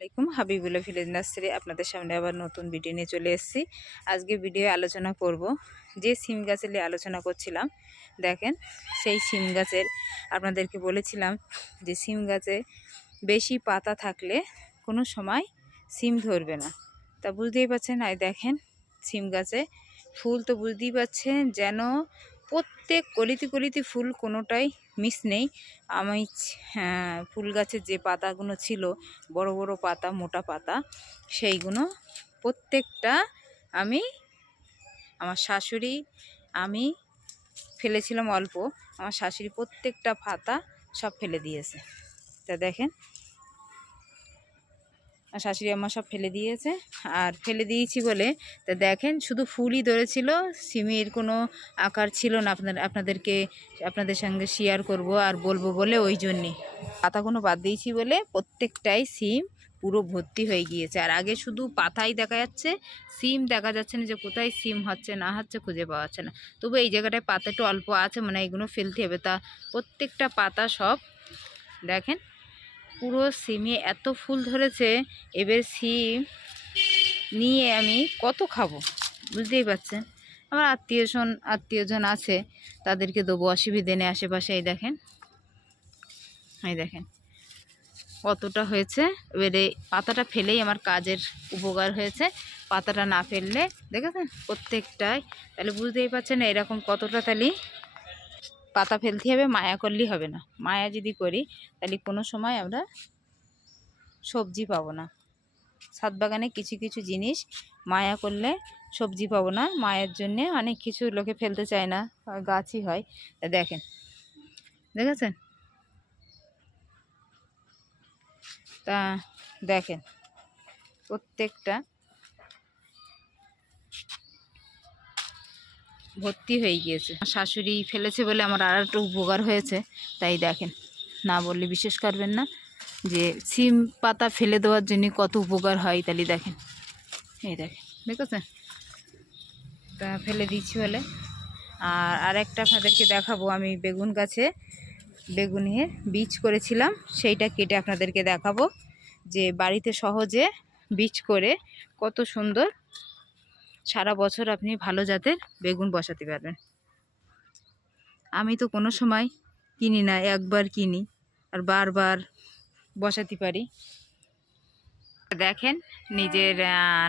আসসালামাইকুম Habibullah village nursery আপনাদের সামনে আবার নতুন ভিডিও নিয়ে চলে এসেছি। আজকে ভিডিও আলোচনা করব যে সিম গাছের নিয়ে আলোচনা করছিলাম। দেখেন, সেই সিম গাছের আপনাদেরকে বলেছিলাম যে সিম গাছে বেশি পাতা থাকলে কোনো সময় সিম ধরবে না। তা বুঝতেই পারছেন? আর দেখেন, সিম গাছে ফুল তো বুঝতেই পারছেন যেন প্রত্যেক কলিতে কলিতে ফুল কোনোটাই মিস নেই। আমি হ্যাঁ, ফুল গাছের যে পাতাগুলো ছিল বড় বড় পাতা মোটা পাতা সেইগুলো প্রত্যেকটা আমি আমার শাশুড়ি আমি ফেলেছিলাম অল্প আমার শাশুড়ি প্রত্যেকটা পাতা সব ফেলে দিয়েছে। তা দেখেন শাশুড়ি আমার সব ফেলে দিয়েছে। আর ফেলে দিয়েছি বলে তা দেখেন, শুধু ফুলই ধরেছিল, সিমের কোনো আকার ছিল না আপনার, আপনাদেরকে, আপনাদের সঙ্গে শেয়ার করব আর বলব বলে ওই জন্যে। পাতাগুলো বাদ দিয়েছি বলে প্রত্যেকটাই সিম পুরো ভর্তি হয়ে গিয়েছে। আর আগে শুধু পাতাই দেখা যাচ্ছে, সিম দেখা যাচ্ছে না যে কোথায় সিম হচ্ছে, না হচ্ছে, খুঁজে পাওয়া যাচ্ছে না। তবু এই জায়গাটায় পাতা একটু অল্প আছে মানে এইগুলো ফেলতে হবে। তা প্রত্যেকটা পাতা সব দেখেন পুরো সিমে এত ফুল ধরেছে, এবার সিম নিয়ে আমি কত খাব? বুঝতেই পারছেন? আমার আত্মীয়জন আত্মীয়জন আছে, তাদেরকে দেবো, অসুবিধে নেই আশেপাশে, এই দেখেন। এই দেখেন, কতটা হয়েছে। এবারে পাতাটা ফেলেই আমার কাজের উপকার হয়েছে। পাতাটা না ফেললে, দেখেছেন? প্রত্যেকটাই, তাহলে বুঝতেই পারছেন এরকম কতটা তাহলে পাতা ফেলতে হবে, মায়া করলেই হবে না। মায়া যদি করি, তাহলে কোনো সময় আমরা সবজি পাবো না। ছাদ বাগানে কিছু কিছু জিনিস মায়া করলে সবজি পাবো না। মায়ের জন্যে অনেক কিছু লোকে ফেলতে চায় না গাছই হয়। তা দেখেন, দেখেছেন? তা দেখেন, প্রত্যেকটা ভর্তি হয়ে গিয়েছে। শাশুড়ি ফেলেছে বলে আমার আর একটু উপকার হয়েছে। তাই দেখেন, না বললে বিশেষ করবেন না যে সিম পাতা ফেলে দেওয়ার জন্য কত উপকার হয়, তাহলে দেখেন। এই দেখেন, দেখেছেন? তা ফেলে দিচ্ছি বলে। আর আরেকটা আপনাদেরকে দেখাবো, আমি বেগুন গাছে বেগুনের বীজ করেছিলাম, সেইটা কেটে আপনাদেরকে দেখাবো। যে বাড়িতে সহজে বীজ করে কত সুন্দর সারা বছর আপনি ভালো জাতের বেগুন বসাতে পারবেন। আমি তো কোনো সময় কিনি না, একবার কিনি আর বারবার বসাতে পারি। দেখেন নিজের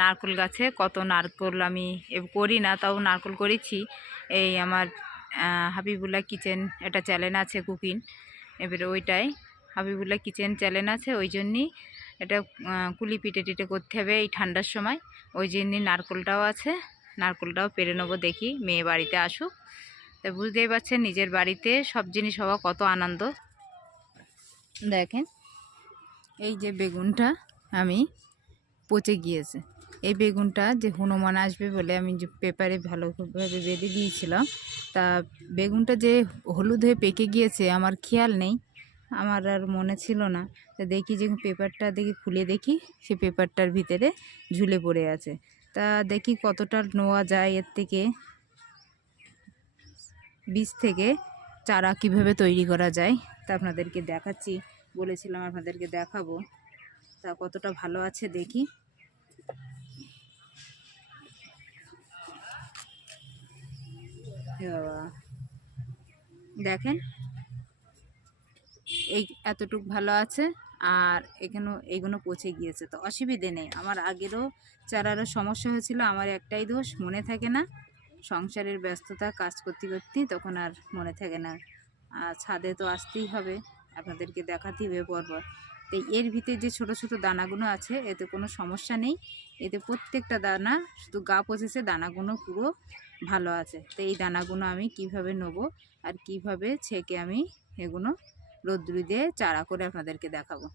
নারকোল গাছে কত নারকোল আমি করি না, তাও নারকোল করেছি। এই আমার হাবিবুল্লাহ কিচেন একটা চ্যানেল আছে কুকিং। এবারে ওইটাই, হাবিবুল্লাহ কিচেন চ্যানেল আছে, ওই জন্যই এটা কুলি পিটে টিটে করতে হবে এই ঠান্ডার সময়। ওই জন্যই নারকোলটাও আছে, নারকোলটাও পেরে নেব দেখি, মেয়ে বাড়িতে আসুক। তা বুঝতেই পারছেন, নিজের বাড়িতে সব জিনিস হওয়া কত আনন্দ। দেখেন, এই যে বেগুনটা আমি পচে গিয়েছে। এই বেগুনটা যে হনুমান আসবে বলে আমি যে পেপারে ভালোভাবে বেঁধে দিয়েছিলাম, তা বেগুনটা যে হলুদ হয়ে পেকে গিয়েছে, আমার খেয়াল নেই। আমার আর মনে ছিল না। তা দেখি যে পেপারটা দেখি, খুলে দেখি, সে পেপারটার ভিতরে ঝুলে পড়ে আছে। তা দেখি কতটা নেওয়া যায় এর থেকে। বীজ থেকে চারা কীভাবে তৈরি করা যায়, তা আপনাদেরকে দেখাচ্ছি। বলেছিলাম আপনাদেরকে দেখাবো। তা কতটা ভালো আছে দেখি। দেখেন এই এতটুক ভালো আছে। আর এখানেও এইগুলো পচে গিয়েছে। তো অসুবিধে নেই। আমার আগেরও চারারও সমস্যা হয়েছিল। আমার একটাই দোষ, মনে থাকে না। সংসারের ব্যস্ততা, কাজ করতে করতে তখন আর মনে থাকে না। আর ছাদে তো আসতেই হবে। আপনাদেরকে দেখাতেই হবে পরপর। তো এর ভিতরে যে ছোট ছোট দানাগুলো আছে, এতে কোনো সমস্যা নেই। এতে প্রত্যেকটা দানা, শুধু গা পচেছে, দানাগুলো পুরো ভালো আছে। তো এই দানাগুলো আমি কীভাবে নেব? আর কীভাবে ছেঁকে আমি এগুলো রোদ্রু দিয়ে চারা করে আপনাদেরকে দেখাবো।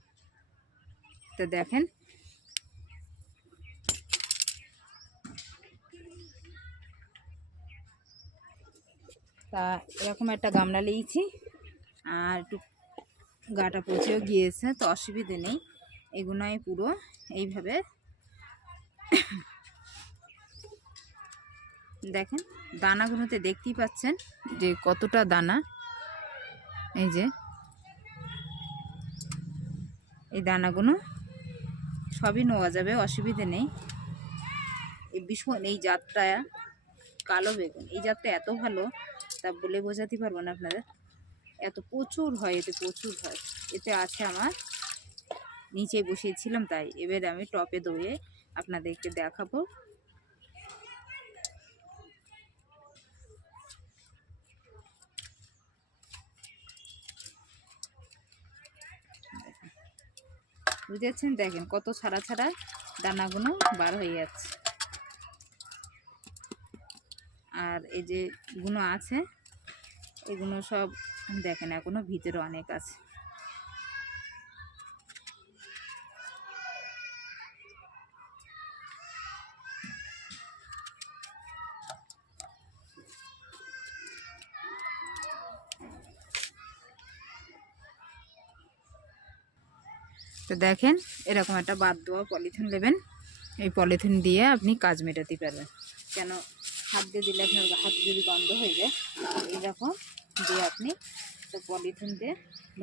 তো দেখেন। তা এরকম একটা গামলা নিয়েছি, আর একটু গাটা পচেও গিয়েছে, তো অসুবিধে নেই। এগুলোই পুরো এইভাবে দেখেন, দানাগুলোতে দেখতেই পাচ্ছেন যে কতটা দানা। এই যে এই দানাগুলো সবই নেওয়া যাবে, অসুবিধে নেই। এই ভীষণ, এই জাতটা কালো বেগুন। এই জাতটা এত ভালো, তা বলে বোঝাতে পারব না আপনাদের। এত প্রচুর হয়, এতে প্রচুর হয়। এতে আছে আমার, নিচে বসিয়েছিলাম তাই। এবার আমি টপে দৌড়ে আপনাদেরকে দেখাবো। বুঝেছেন দেখেন কত ছাড়া ছাড়া দানাগুলো বার হয়ে যাচ্ছে। আর এই যে গুণ আছে, এগুলো সব দেখেন এখনও ভিতরে অনেক আছে। তো দেখেন, এরকম একটা বাদ দেওয়া পলিথিন নেবেন এই পলিথিন দিয়ে আপনি কাজ মেটাতে পারবেন। কেন? হাত দিয়ে দিলে আপনার হাত যদি বন্ধ হয়ে যায় এইরকম দিয়ে আপনি তো পলিথিন দিয়ে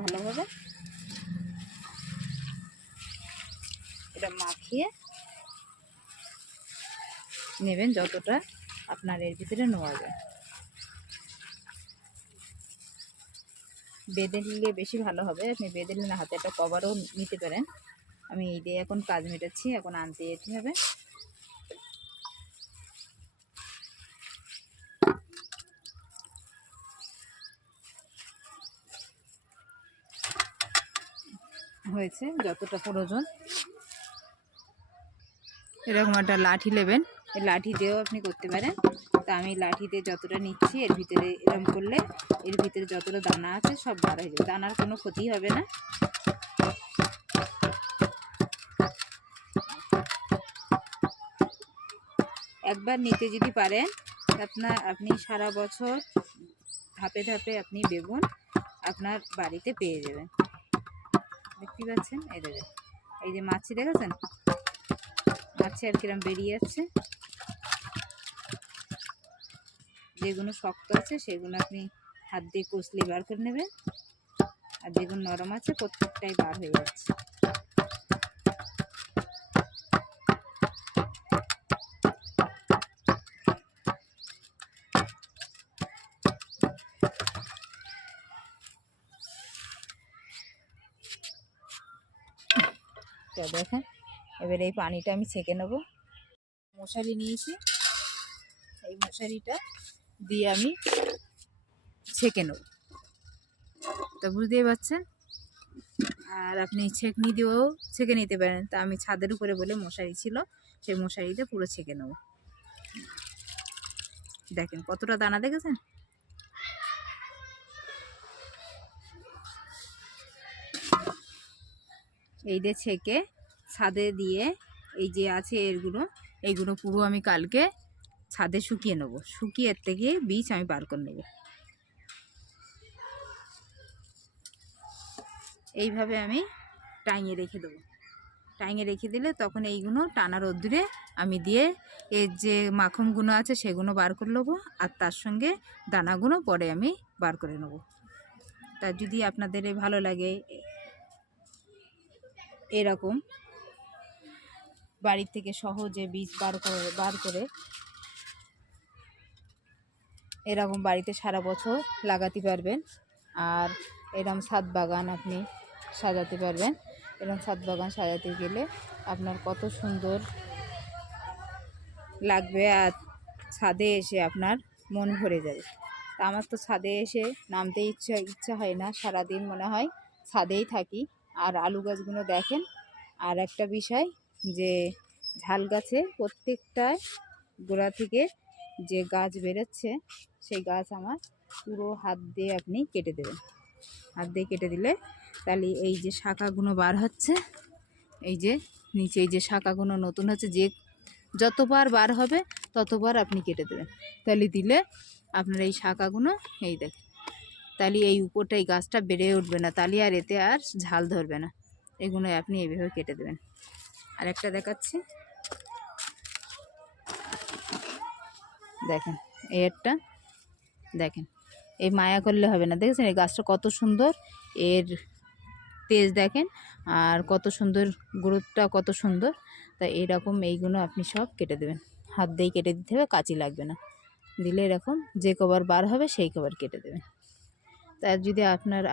ভালোভাবে এটা মাখিয়ে নেবেন, যতটা আপনার এর ভিতরে নেওয়া যায়। বেঁধে নিলে বেশি ভালো হবে। আপনি বেঁধে নিলে হাতে একটা কভারও নিতে পারেন। আমি এই দিয়ে এখন কাজ মেটাচ্ছি, এখন আনতে যেতে হবে। হয়েছে যতটা প্রয়োজন। এরকম একটা লাঠি নেবেন। লাঠি দিয়েও আপনি করতে পারেন। তা আমি লাঠি দিয়ে যতটা নিচ্ছি, এর ভিতরে এরকম করলে এর ভিতরে যতটা দানা আছে সব বার হয়ে যাবে। দানার কোনো ক্ষতি হবে না। একবার নিতে যদি পারেন, আপনার, আপনি সারা বছর ধাপে ধাপে আপনি বেগুন আপনার বাড়িতে পেয়ে যাবেন। দেখতে পাচ্ছেন? এই দেখেন এই যে মাছি দেখেছেন? মাছি আর কিরম বেরিয়ে যাচ্ছে। যেগুলো শক্ত আছে সেগুলো আপনি হাত দিয়ে কষলে বার করে নেবেন আর যেগুলো নরম আছে, প্রত্যেকটাই বার হয়ে যাচ্ছে। দেখেন, এবার এই পানিটা আমি ছেঁকে নেব। মশারি নিয়েছি। এই মশারিটা দিয়ে আমি ছেঁকে নেব। তো বুঝতেই পারছেন? আর আপনি ছেঁকনি দিয়েও ছেঁকে নিতে পারেন। তা আমি ছাদের উপরে বলে মশারি ছিল, সেই মশারিতে পুরো ছেঁকে নেব। দেখেন কতটা দানা দেখেছেন? এই দিয়ে ছেঁকে ছাদে দিয়ে এই যে আছে এরগুলো, এইগুলো পুরো আমি কালকে ছাদে শুকিয়ে নেব। শুকিয়ে থেকে বীজ আমি বার করে নেব। এইভাবে আমি টাঙিয়ে রেখে দেবো। টাঙিয়ে রেখে দিলে তখন এইগুলো টানা রোদ্দুরে আমি দিয়ে এর যে মাখনগুলো আছে সেগুলো বার করে নেব আর তার সঙ্গে দানাগুলো পরে আমি বার করে নেব। তা যদি আপনাদের ভালো লাগে, এরকম বাড়ির থেকে সহজে বীজ বার করে বার করে এরকম বাড়িতে সারা বছর লাগাতে পারবেন। আর এরকম ছাদ বাগান আপনি সাজাতে পারবেন এরকম ছাদ বাগান সাজাতে গেলে আপনার কত সুন্দর লাগবে আর ছাদে এসে আপনার মন ভরে যাবে তা আমার তো ছাদে এসে নামতে ইচ্ছা ইচ্ছা হয় না, সারাদিন মনে হয় ছাদেই থাকি। আর আলু গাছগুলো দেখেন, আর একটা বিষয় যে ঝাল গাছে প্রত্যেকটায় গোড়া থেকে যে গাছ বেরোচ্ছে, সেই গাছ আমার পুরো হাত দিয়ে আপনি কেটে দেবেন। হাত দিয়ে কেটে দিলে তাহলে এই যে শাখাগুলো বার হচ্ছে, এই যে নিচে এই যে শাখাগুলো নতুন হচ্ছে, যে যতবার বার হবে ততবার আপনি কেটে দেবেন। তাহলে দিলে আপনার এই শাখাগুলো এই দেখেন, তাহলে এই উপরটা এই গাছটা বেড়ে উঠবে না, তাহলে আর এতে আর ঝাল ধরবে না। এগুলো আপনি এইভাবে কেটে দেবেন। আর একটা দেখাচ্ছি। দেখেন, এই একটা, দেখেন, এই মায়া করলে হবে না। দেখেছেন এই গাছটা কত সুন্দর? এর তেজ দেখেন আর কত সুন্দর গ্রোথটা কত সুন্দর। তা এরকম এইগুলো আপনি সব কেটে দেবেন। হাত দিয়ে কেটে দিতে হবে, কাঁচি লাগবে না। দিলে এরকম যে কবার বার হবে সেই কবার কেটে দেবেন। তার যদি আপনার